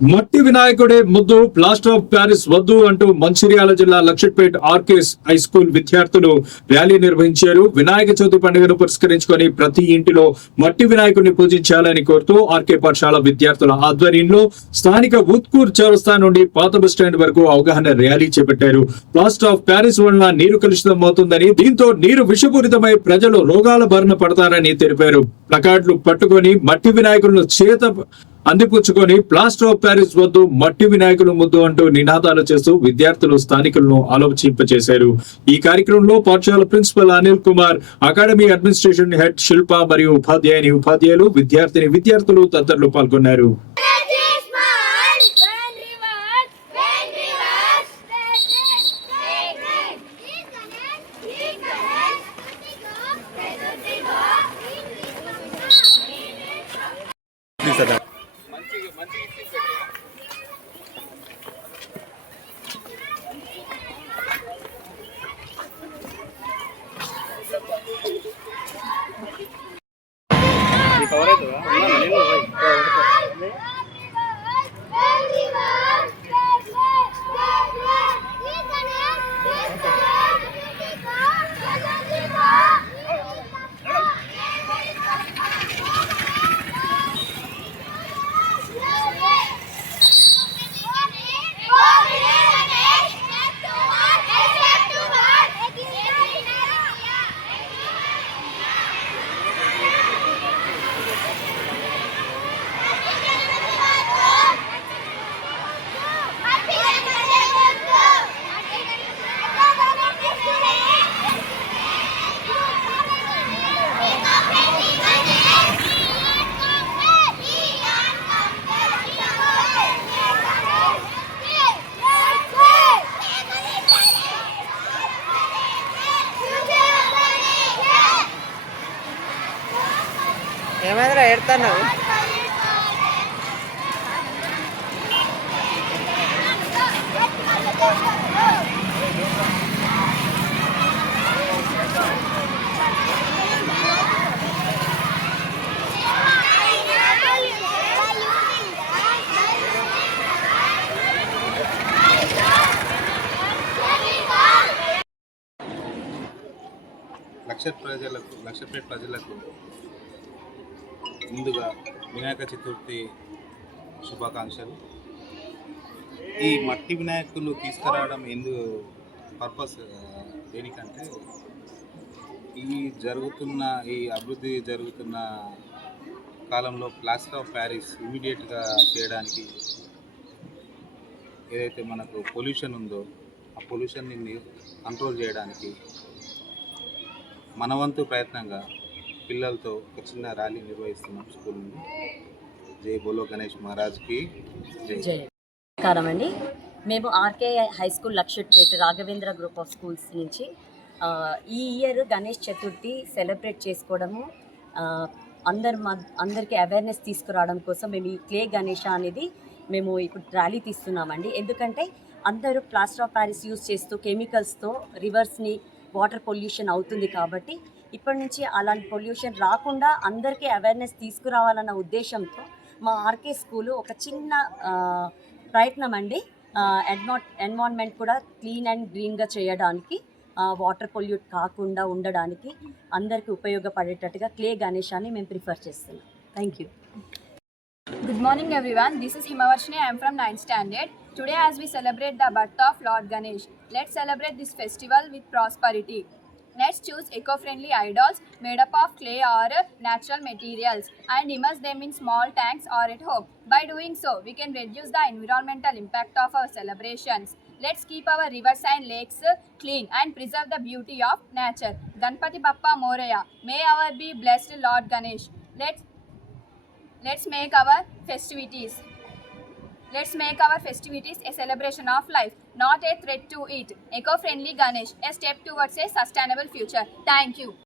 మట్టి వినాయకుడే ముద్దు plaster of Paris వద్దు అంటూ మంచిర్యాల జిల్లా లక్షట్పేట్ ఆర్కేస్ హై స్కూల్ విద్యార్థులు ర్యాలీ నిర్వహించారు. వినాయక చవితి పండుగను పురస్కరించుకొని ప్రతి ఇంటిలో మట్టి వినాయకుడిని పూజించాలని కోరుతూ ఆర్కే పాఠశాల విద్యార్థుల ఆధ్వర్యంలో స్థానిక ఉత్కూర్ చౌరస్తా నుండి పాత బస్ స్టాండ్ వరకు అవగాహన ర్యాలీ చేపట్టారు. ప్లాస్టర్ ఆఫ్ ప్యారిస్ వలన నీరు కలుషితం అవుతుందని దీంతో నీరు విషపూరితమై ప్రజలు రోగాల బారిన పడతారని తెలిపారు. ప్లకార్డులు పట్టుకొని మట్టి వినాయకులను చేత అందిపుచ్చుకొని ప్లాస్టర్ ఆఫ్ ప్యారిస్ వద్దు మట్టి వినాయకుడు ముద్దు అంటూ నినాదాలు చేస్తూ విద్యార్థులు స్థానికులను ఆలోచింపచేశారు. ఈ కార్యక్రమంలో పాఠశాల principal Anil Kumar academy administration head Shilpa మరియు ఉపాధ్యాయుని ఉపాధ్యాయులు విద్యార్థిని విద్యార్థులు తదితరులు పాల్గొన్నారు. 好嘞，哥。ఏమైందిరా ఏడుతున్నావు? లక్ష ప్రజలకు లక్షపేట ప్రజలకు ముందుగా వినాయక చతుర్థి శుభాకాంక్షలు. ఈ మట్టి వినాయకులు తీసుకురావడం ఎందు పర్పస్ దేనికంటే ఈ జరుగుతున్న ఈ అభివృద్ధి జరుగుతున్న కాలంలో ప్లాస్టర్ ఆఫ్ ప్యారిస్ ఇమీడియట్గా చేయడానికి ఏదైతే మనకు పొల్యూషన్ ఉందో ఆ పొల్యూషన్ని కంట్రోల్ చేయడానికి మనవంతు ప్రయత్నంగా పిల్లలతో ఒక చిన్న ర్యాలీ నిర్వహిస్తున్నాం స్కూల్ నుండి. జై బోలో గణేష్ మహారాజ్కి జై. నమస్కారం అండి. మేము RK high school Luxettipet Raghavendra group of schools నుంచి ఈ ఇయర్ గణేష్ చతుర్థి సెలబ్రేట్ చేసుకోవడము ఆ, అందరు మ అందరికీ అవేర్నెస్ తీసుకురావడం కోసం మేము ఈ క్లే గణేష అనేది మేము ఇప్పుడు ర్యాలీ తీస్తున్నామండి. ఎందుకంటే అందరూ ప్లాస్టర్ ఆఫ్ ప్యారిస్ యూస్ చేస్తూ కెమికల్స్తో రివర్స్ని వాటర్ పొల్యూషన్ అవుతుంది కాబట్టి ఇప్పటి నుంచి అలాంటి పొల్యూషన్ రాకుండా అందరికీ అవేర్నెస్ తీసుకురావాలన్న ఉద్దేశంతో మా ఆర్కే స్కూలు ఒక చిన్న ప్రయత్నం అండి. ఎన్వా ఎన్వాన్మెంట్ కూడా క్లీన్ అండ్ గ్రీన్గా చేయడానికి వాటర్ పొల్యూట్ కాకుండా ఉండడానికి అందరికీ ఉపయోగపడేటట్టుగా క్లే గణేశాన్ని మేము ప్రిఫర్ చేస్తున్నాం. Thank you good morning everyone this is Himavarshini I'm from ninth standard today as we celebrate the birth of lord Ganesh let celebrate this festival with prosperity Let's choose eco-friendly idols made up of clay or natural materials and immerse them in small tanks or at home. By doing so, we can reduce the environmental impact of our celebrations. Let's keep our rivers and lakes clean and preserve the beauty of nature. Ganpati Bappa Moreya. May our be blessed Lord Ganesh. Let's Let's make our festivities. Let's make our festivities a celebration of life, not a threat to it. Eco-friendly Ganesh, a step towards a sustainable future. Thank you.